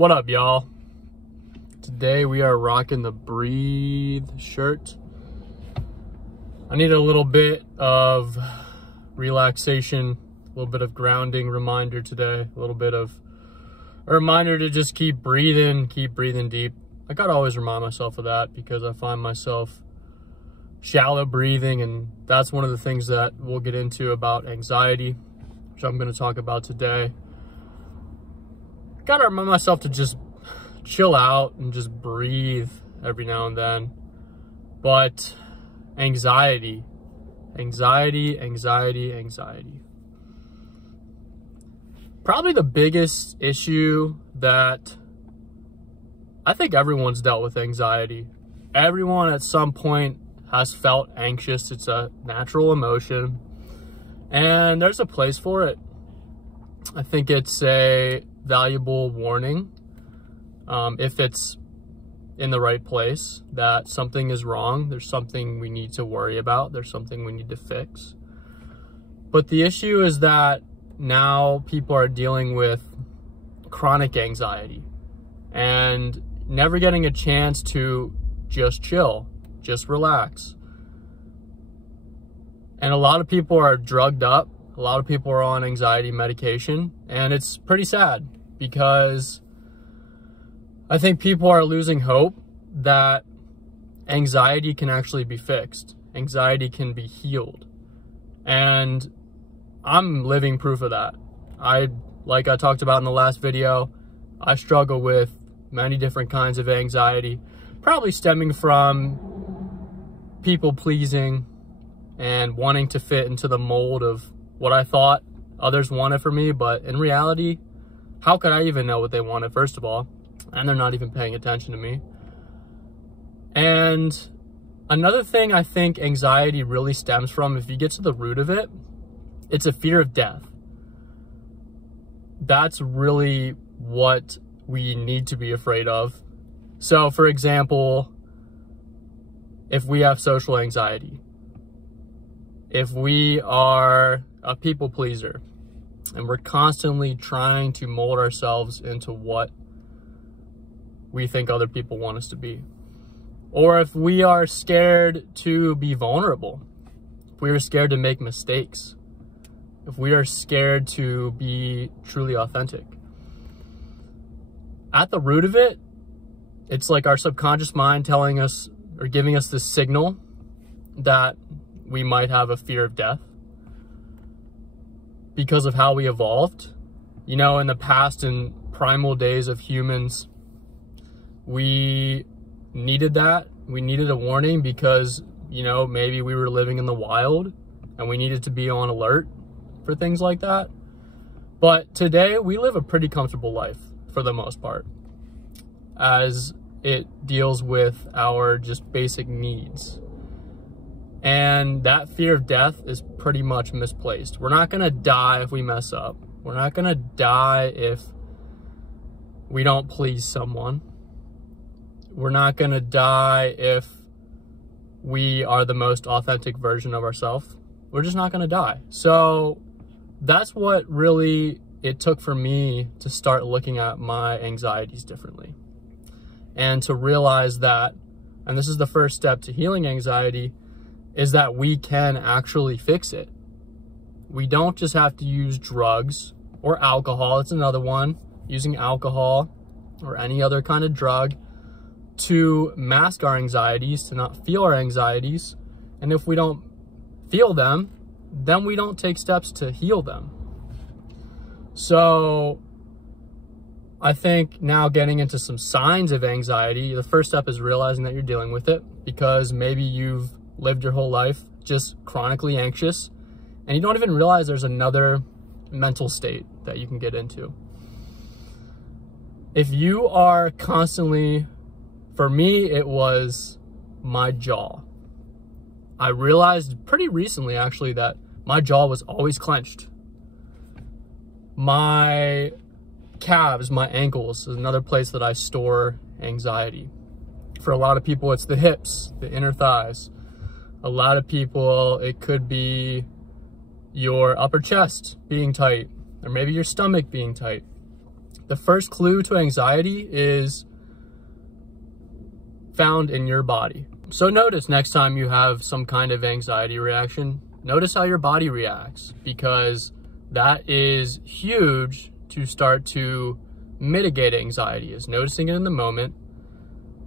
What up, y'all? Today we are rocking the Breathe shirt. I need a little bit of relaxation, a little bit of grounding reminder today, a little bit of a reminder to just keep breathing deep. I gotta always remind myself of that because I find myself shallow breathing, and that's one of the things that we'll get into about anxiety, which I'm going to talk about today. Gotta remind myself to just chill out and just breathe every now and then. But anxiety. Probably the biggest issue that I think everyone's dealt with anxiety. Everyone at some point has felt anxious. It's a natural emotion, and there's a place for it. I think it's a valuable warning, if it's in the right place, that something is wrong. There's something we need to worry about. There's something we need to fix. But the issue is that now people are dealing with chronic anxiety and never getting a chance to just chill, just relax. And a lot of people are drugged up. A lot of people are on anxiety medication, and it's pretty sad because I think people are losing hope that anxiety can actually be fixed. Anxiety can be healed. And I'm living proof of that. Like I talked about in the last video, I struggle with many different kinds of anxiety, probably stemming from people pleasing and wanting to fit into the mold of what I thought others wanted for me. But in reality, how could I even know what they wanted, first of all? And they're not even paying attention to me. And another thing I think anxiety really stems from, if you get to the root of it, it's a fear of death. That's really what we need to be afraid of. So, for example, if we have social anxiety, if we are a people pleaser, and we're constantly trying to mold ourselves into what we think other people want us to be, or if we are scared to be vulnerable, if we are scared to make mistakes, if we are scared to be truly authentic, at the root of it, it's like our subconscious mind telling us or giving us this signal that we might have a fear of death because of how we evolved. You know, in the past, in primal days of humans, we needed that. We needed a warning because, you know, maybe we were living in the wild and we needed to be on alert for things like that. But today we live a pretty comfortable life for the most part, as it deals with our just basic needs. And that fear of death is pretty much misplaced. We're not gonna die if we mess up. We're not gonna die if we don't please someone. We're not gonna die if we are the most authentic version of ourselves. We're just not gonna die. So that's what really it took for me to start looking at my anxieties differently. And to realize that, and this is the first step to healing anxiety, is that we can actually fix it. We don't just have to use drugs or alcohol. It's another one, using alcohol or any other kind of drug to mask our anxieties, to not feel our anxieties. And if we don't feel them, then we don't take steps to heal them. So I think now getting into some signs of anxiety, the first step is realizing that you're dealing with it, because maybe you've lived your whole life just chronically anxious and you don't even realize there's another mental state that you can get into. If you are constantly, for me, it was my jaw. I realized pretty recently actually that my jaw was always clenched. My calves, my ankles is another place that I store anxiety. For a lot of people, it's the hips, the inner thighs. A lot of people, it could be your upper chest being tight, or maybe your stomach being tight. The first clue to anxiety is found in your body. So notice next time you have some kind of anxiety reaction, notice how your body reacts, because that is huge to start to mitigate anxiety, is noticing it in the moment,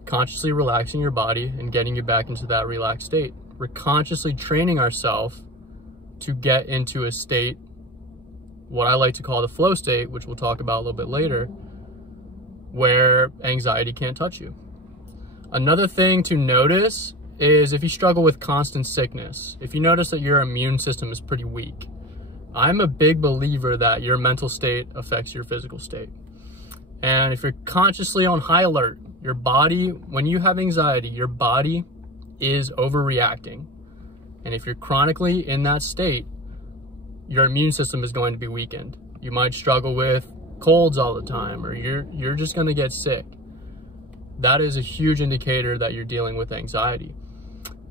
consciously relaxing your body and getting you back into that relaxed state. We're consciously training ourselves to get into a state, what I like to call the flow state, which we'll talk about a little bit later, where anxiety can't touch you. Another thing to notice is if you struggle with constant sickness, if you notice that your immune system is pretty weak. I'm a big believer that your mental state affects your physical state. And if you're consciously on high alert, your body, when you have anxiety, your body is overreacting. And if you're chronically in that state, your immune system is going to be weakened. You might struggle with colds all the time, or you're just going to get sick. That is a huge indicator that you're dealing with anxiety.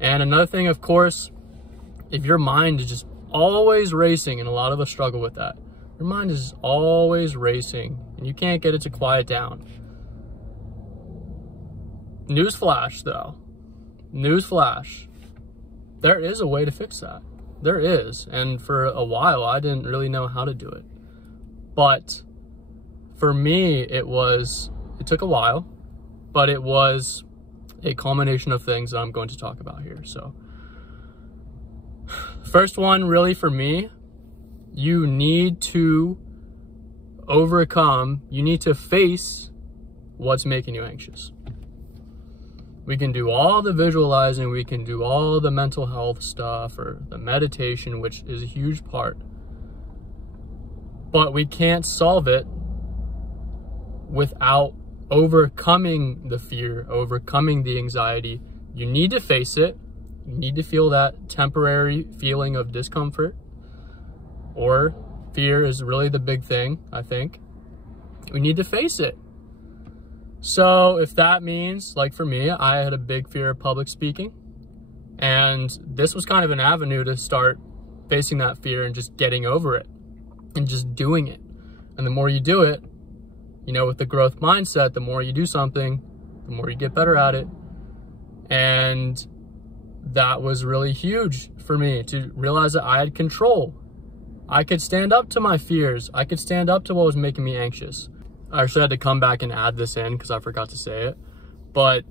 And another thing, of course, if your mind is just always racing, and a lot of us struggle with that, your mind is always racing and you can't get it to quiet down. Newsflash though, newsflash, there is a way to fix that. There is, and for a while I didn't really know how to do it. But for me, it took a while, but it was a culmination of things that I'm going to talk about here. So first one, really for me, you need to overcome, you need to face what's making you anxious. We can do all the visualizing, we can do all the mental health stuff or the meditation, which is a huge part, but we can't solve it without overcoming the fear, overcoming the anxiety. You need to face it. You need to feel that temporary feeling of discomfort, or fear is really the big thing, I think. We need to face it. So if that means, like for me, I had a big fear of public speaking, and this was kind of an avenue to start facing that fear and just getting over it and just doing it. And the more you do it, you know, with the growth mindset, the more you do something, the more you get better at it. And that was really huge for me to realize that I had control. I could stand up to my fears. I could stand up to what was making me anxious. I actually had to come back and add this in because I forgot to say it. But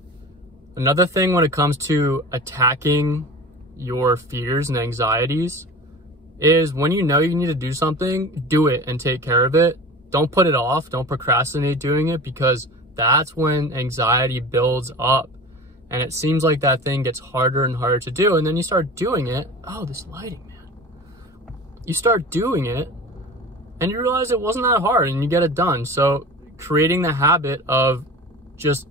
another thing when it comes to attacking your fears and anxieties is when you know you need to do something, do it and take care of it. Don't put it off. Don't procrastinate doing it, because that's when anxiety builds up. And it seems like that thing gets harder and harder to do. And then you start doing it. Oh, this lighting, man. You start doing it and you realize it wasn't that hard and you get it done. So creating the habit of just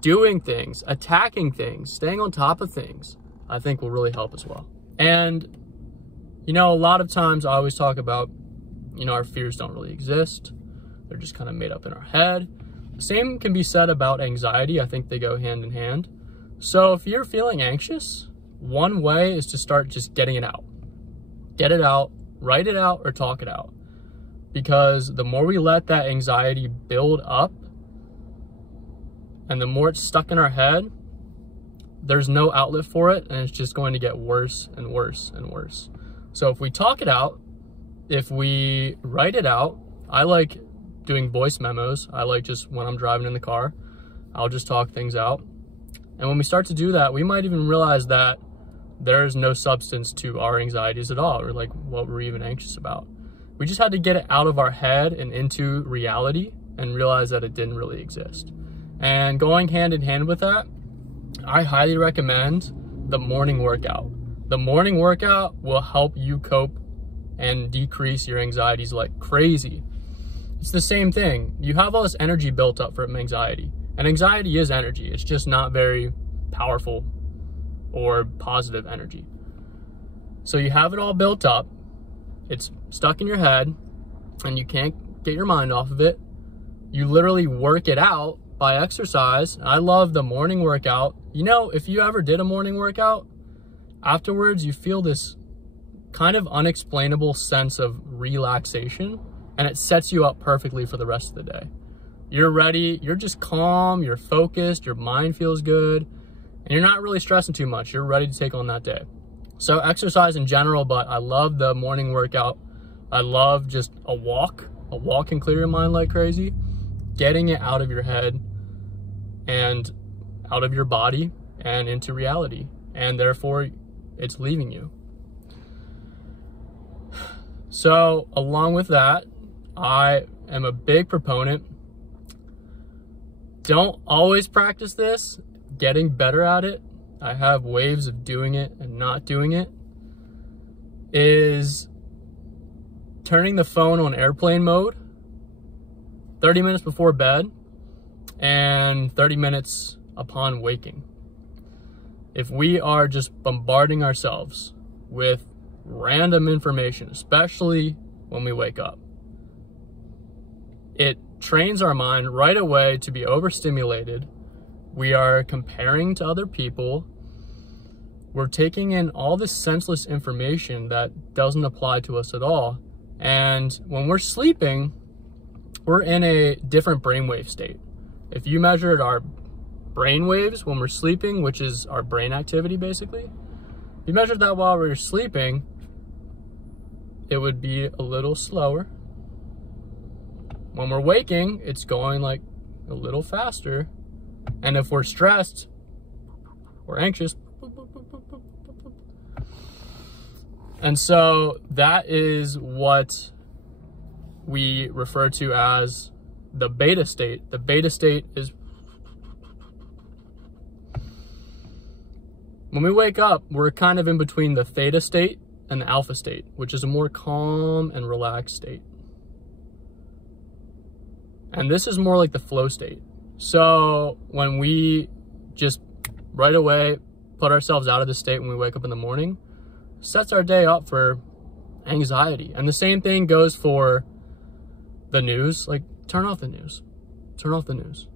doing things, attacking things, staying on top of things, I think will really help as well. And, you know, a lot of times I always talk about, you know, our fears don't really exist. They're just kind of made up in our head. The same can be said about anxiety. I think they go hand in hand. So if you're feeling anxious, one way is to start just getting it out. Get it out, write it out, or talk it out. Because the more we let that anxiety build up and the more it's stuck in our head, there's no outlet for it, and it's just going to get worse and worse and worse. So if we talk it out, if we write it out, I like doing voice memos. I like just when I'm driving in the car, I'll just talk things out. And when we start to do that, we might even realize that there's no substance to our anxieties at all, or like what we're even anxious about. We just had to get it out of our head and into reality and realize that it didn't really exist. And going hand in hand with that, I highly recommend the morning workout. The morning workout will help you cope and decrease your anxieties like crazy. It's the same thing. You have all this energy built up from anxiety. And anxiety is energy. It's just not very powerful or positive energy. So you have it all built up. It's stuck in your head and you can't get your mind off of it. You literally work it out by exercise. I love the morning workout. You know, if you ever did a morning workout, afterwards you feel this kind of unexplainable sense of relaxation and it sets you up perfectly for the rest of the day. You're ready, you're just calm, you're focused, your mind feels good, and you're not really stressing too much. You're ready to take on that day. So exercise in general, but I love the morning workout. I love just a walk. A walk can clear your mind like crazy. Getting it out of your head and out of your body and into reality. And therefore, it's leaving you. So along with that, I am a big proponent. Don't always practice this, getting better at it. I have waves of doing it and not doing it. Is turning the phone on airplane mode 30 minutes before bed and 30 minutes upon waking. If we are just bombarding ourselves with random information, especially when we wake up, it trains our mind right away to be overstimulated. We are comparing to other people. We're taking in all this senseless information that doesn't apply to us at all. And when we're sleeping, we're in a different brainwave state. If you measured our brain waves when we're sleeping, which is our brain activity basically, if you measured that while we're sleeping, it would be a little slower. When we're waking, it's going like a little faster. And if we're stressed or anxious, and so that is what we refer to as the beta state. The beta state is when we wake up, we're kind of in between the theta state and the alpha state, which is a more calm and relaxed state. And this is more like the flow state. So when we just right away put ourselves out of this state when we wake up in the morning, sets our day up for anxiety. And the same thing goes for the news. Like, turn off the news. Turn off the news.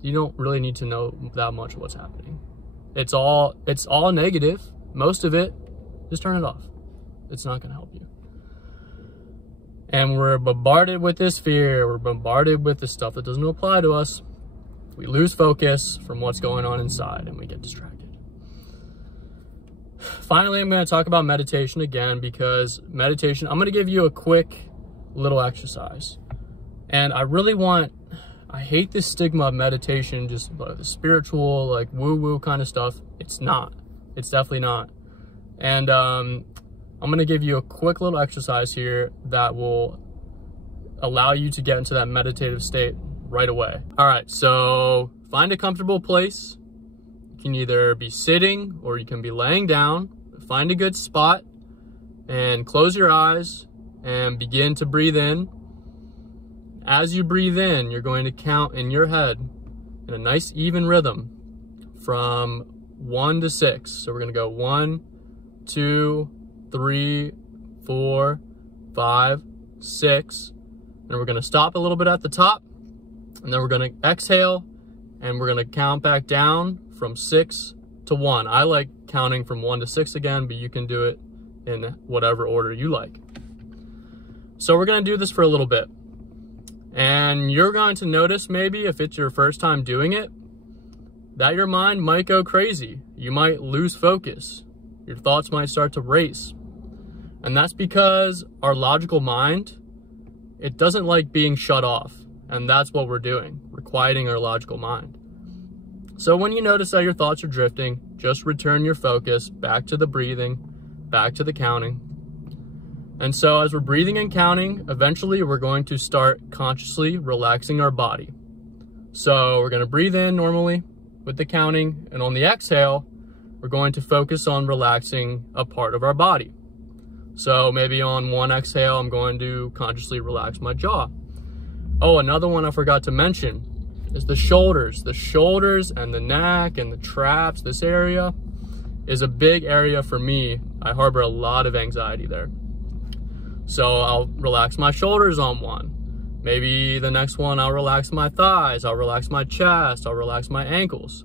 You don't really need to know that much of what's happening. It's all negative. Most of it, just turn it off. It's not gonna help you. And we're bombarded with this fear. We're bombarded with this stuff that doesn't apply to us. We lose focus from what's going on inside and we get distracted. Finally, I'm going to talk about meditation again, because meditation, I'm going to give you a quick little exercise. And I hate this stigma of meditation, just the spiritual, like woo-woo kind of stuff. It's not. It's definitely not. And I'm going to give you a quick little exercise here that will allow you to get into that meditative state right away. All right, so find a comfortable place. You can either be sitting or you can be laying down. Find a good spot and close your eyes and begin to breathe in. As you breathe in, you're going to count in your head in a nice even rhythm from 1 to 6. So we're going to go 1, 2, 3, 4, 5, 6, and we're going to stop a little bit at the top, and then we're going to exhale, and we're going to count back down from 6 to 1. I like counting from 1 to 6 again, but you can do it in whatever order you like. So we're going to do this for a little bit, and you're going to notice, maybe if it's your first time doing it, that your mind might go crazy. You might lose focus. Your thoughts might start to race. And that's because our logical mind, it doesn't like being shut off. And that's what we're doing. We're quieting our logical mind. So when you notice that your thoughts are drifting, just return your focus back to the breathing, back to the counting. And so as we're breathing and counting, eventually we're going to start consciously relaxing our body. So we're going to breathe in normally with the counting, and on the exhale, we're going to focus on relaxing a part of our body. So maybe on one exhale, I'm going to consciously relax my jaw. Oh, another one I forgot to mention is the shoulders. The shoulders and the neck and the traps, this area is a big area for me. I harbor a lot of anxiety there. So I'll relax my shoulders on one. Maybe the next one, I'll relax my thighs, I'll relax my chest, I'll relax my ankles.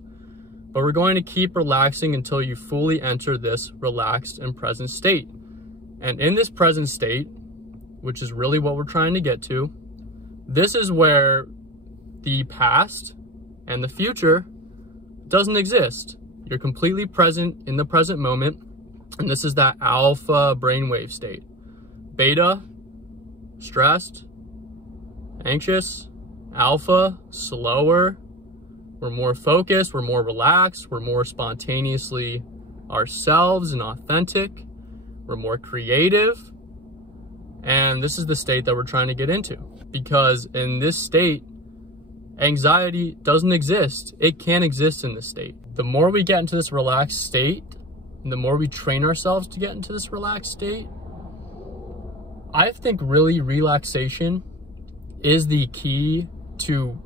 But we're going to keep relaxing until you fully enter this relaxed and present state. And in this present state, which is really what we're trying to get to, this is where the past and the future doesn't exist. You're completely present in the present moment, and this is that alpha brainwave state. Beta, stressed, anxious. Alpha, slower. We're more focused, we're more relaxed, we're more spontaneously ourselves and authentic. We're more creative. And this is the state that we're trying to get into, because in this state, anxiety doesn't exist. It can't exist in this state. The more we get into this relaxed state, and the more we train ourselves to get into this relaxed state, I think really relaxation is the key to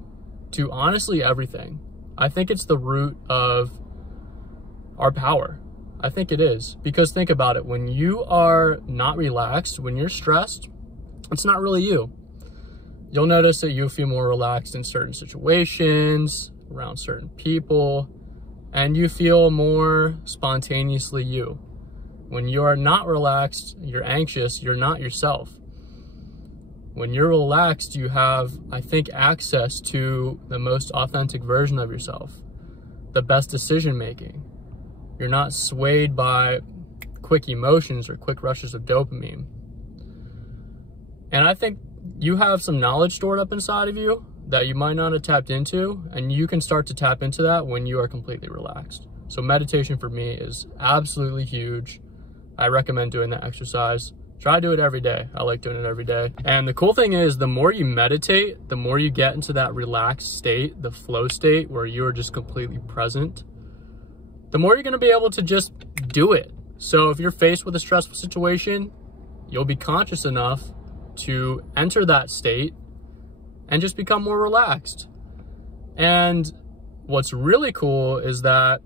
honestly everything. I think it's the root of our power. I think it is, because think about it. When you are not relaxed, when you're stressed, it's not really you. You'll notice that you feel more relaxed in certain situations, around certain people, and you feel more spontaneously you. When you are not relaxed, you're anxious, you're not yourself. When you're relaxed, you have, I think, access to the most authentic version of yourself, the best decision making. You're not swayed by quick emotions or quick rushes of dopamine. And I think you have some knowledge stored up inside of you that you might not have tapped into, and you can start to tap into that when you are completely relaxed. So meditation for me is absolutely huge. I recommend doing that exercise. Try to do it every day. I like doing it every day. And the cool thing is, the more you meditate, the more you get into that relaxed state, the flow state where you're just completely present, the more you're going to be able to just do it. So if you're faced with a stressful situation, you'll be conscious enough to enter that state and just become more relaxed. And what's really cool is that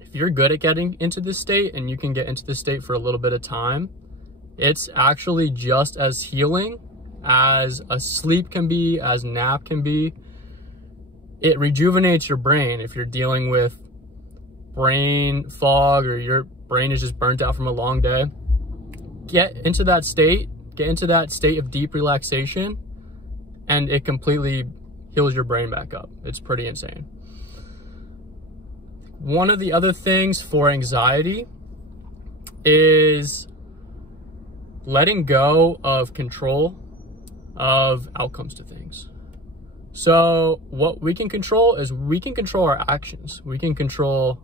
if you're good at getting into this state, and you can get into this state for a little bit of time, it's actually just as healing as a sleep can be, as a nap can be. It rejuvenates your brain if you're dealing with brain fog, or your brain is just burnt out from a long day. Get into that state of deep relaxation, and it completely heals your brain back up. It's pretty insane. One of the other things for anxiety is letting go of control of outcomes to things. So what we can control is we can control our actions. We can control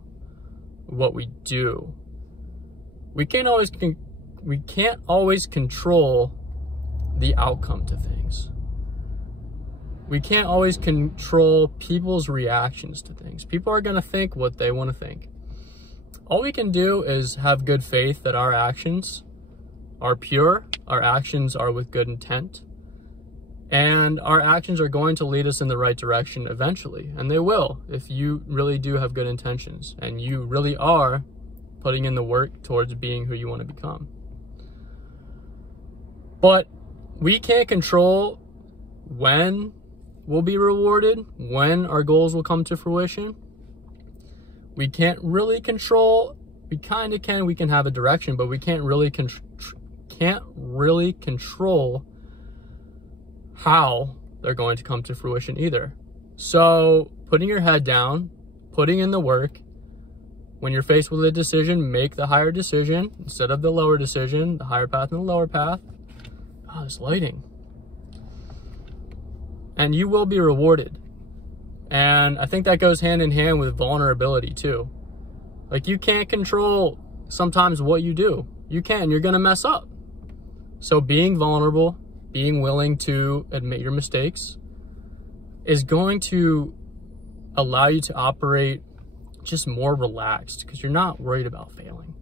what we do. We can't always control the outcome to things. We can't always control people's reactions to things. People are going to think what they want to think. All we can do is have good faith that our actions are pure, our actions are with good intent, and our actions are going to lead us in the right direction eventually. And they will, if you really do have good intentions and you really are putting in the work towards being who you want to become. But we can't control when we'll be rewarded, when our goals will come to fruition. We can't really control, we kind of can, we can have a direction, but we can't really control how they're going to come to fruition either. So putting your head down, putting in the work, when you're faced with a decision, make the higher decision instead of the lower decision, the higher path and the lower path. Oh, this lighting. And you will be rewarded. And I think that goes hand in hand with vulnerability too. Like, you can't control sometimes what you do. You can, you're gonna mess up. So being vulnerable, being willing to admit your mistakes is going to allow you to operate just more relaxed, because you're not worried about failing.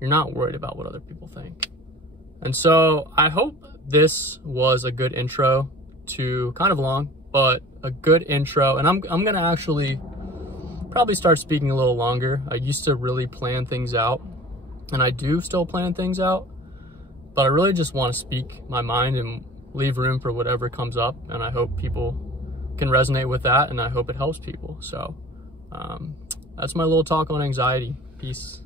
You're not worried about what other people think. And so I hope this was a good intro to, kind of long, but a good intro. And I'm gonna actually probably start speaking a little longer. I used to really plan things out, and I do still plan things out, but I really just want to speak my mind and leave room for whatever comes up. And I hope people can resonate with that, and I hope it helps people. So that's my little talk on anxiety. Peace.